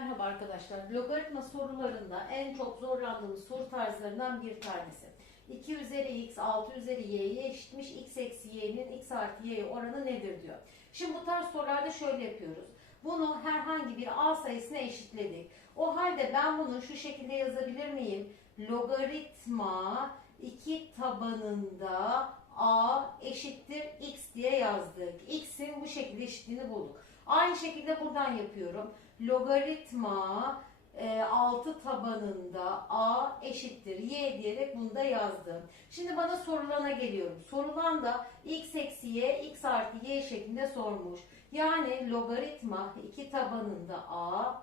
Merhaba arkadaşlar. Logaritma sorularında en çok zorlandığımız soru tarzlarından bir tanesi. 2 üzeri x 6 üzeri y'ye eşitmiş. x eksi y'nin x artı y oranı nedir diyor. Şimdi bu tarz sorularda şöyle yapıyoruz. Bunu herhangi bir a sayısına eşitledik. O halde ben bunu şu şekilde yazabilir miyim? Logaritma 2 tabanında a eşittir x diye yazdık. x'in bu şekilde eşitliğini bulduk. Aynı şekilde buradan yapıyorum. Logaritma e, 6 tabanında a eşittir y diyerek bunu da yazdım. Şimdi bana sorulana geliyorum. Sorulan da x eksi y, x artı y şeklinde sormuş. Yani logaritma 2 tabanında a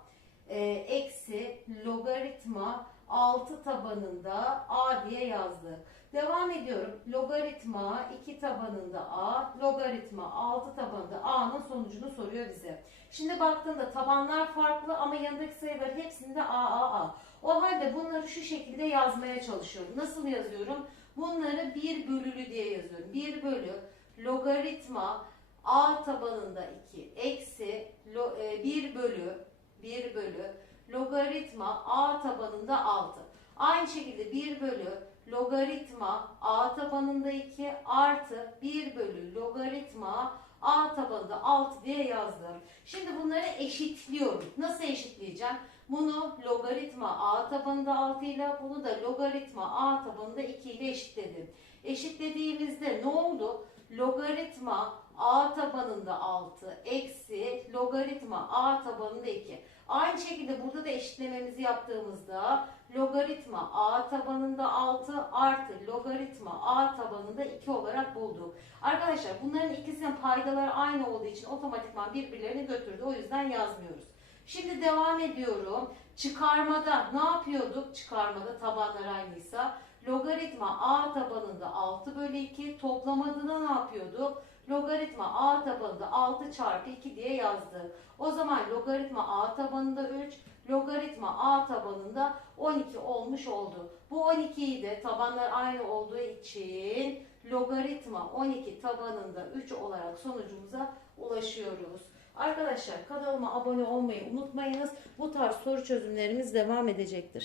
e, eksi logaritma 6 tabanında a diye yazdık. Devam ediyorum. Logaritma 2 tabanında a, logaritma 6 tabanında a'nın sonucunu soruyor bize. Şimdi baktığında tabanlar farklı ama yanındaki sayılar hepsinde a, a, a. O halde bunları şu şekilde yazmaya çalışıyorum. Nasıl yazıyorum? Bunları 1 bölülü diye yazıyorum. 1 bölü logaritma a tabanında 2 eksi lo- e, 1 bölü 1 bölü logaritma a tabanında 6. Aynı şekilde 1 bölü logaritma a tabanında 2 artı 1 bölü logaritma a tabanında 6 diye yazdım. Şimdi bunları eşitliyorum. Nasıl eşitleyeceğim? Bunu logaritma a tabanında 6 ile bunu da logaritma a tabanında 2 ile eşitledim. Eşitlediğimizde ne oldu? Logaritma a tabanında 6 eksi logaritma a tabanında 2. Aynı şekilde burada da eşitlememizi yaptığımızda logaritma a tabanında 6 artı logaritma a tabanında 2 olarak bulduk. Arkadaşlar bunların ikisinin paydaları aynı olduğu için otomatikman birbirlerini götürdü. O yüzden yazmıyoruz. Şimdi devam ediyorum. Çıkarmada ne yapıyorduk? Çıkarmada tabanlar aynıysa logaritma a tabanında 6 bölü 2 toplamada ne yapıyorduk? Logaritma a tabanında 6 çarpı 2 diye yazdık. O zaman logaritma a tabanında 3, logaritma a tabanında 12 olmuş oldu. Bu 12'yi de tabanlar aynı olduğu için logaritma 12 tabanında 3 olarak sonucumuza ulaşıyoruz. Arkadaşlar kanalıma abone olmayı unutmayınız. Bu tarz soru çözümlerimiz devam edecektir.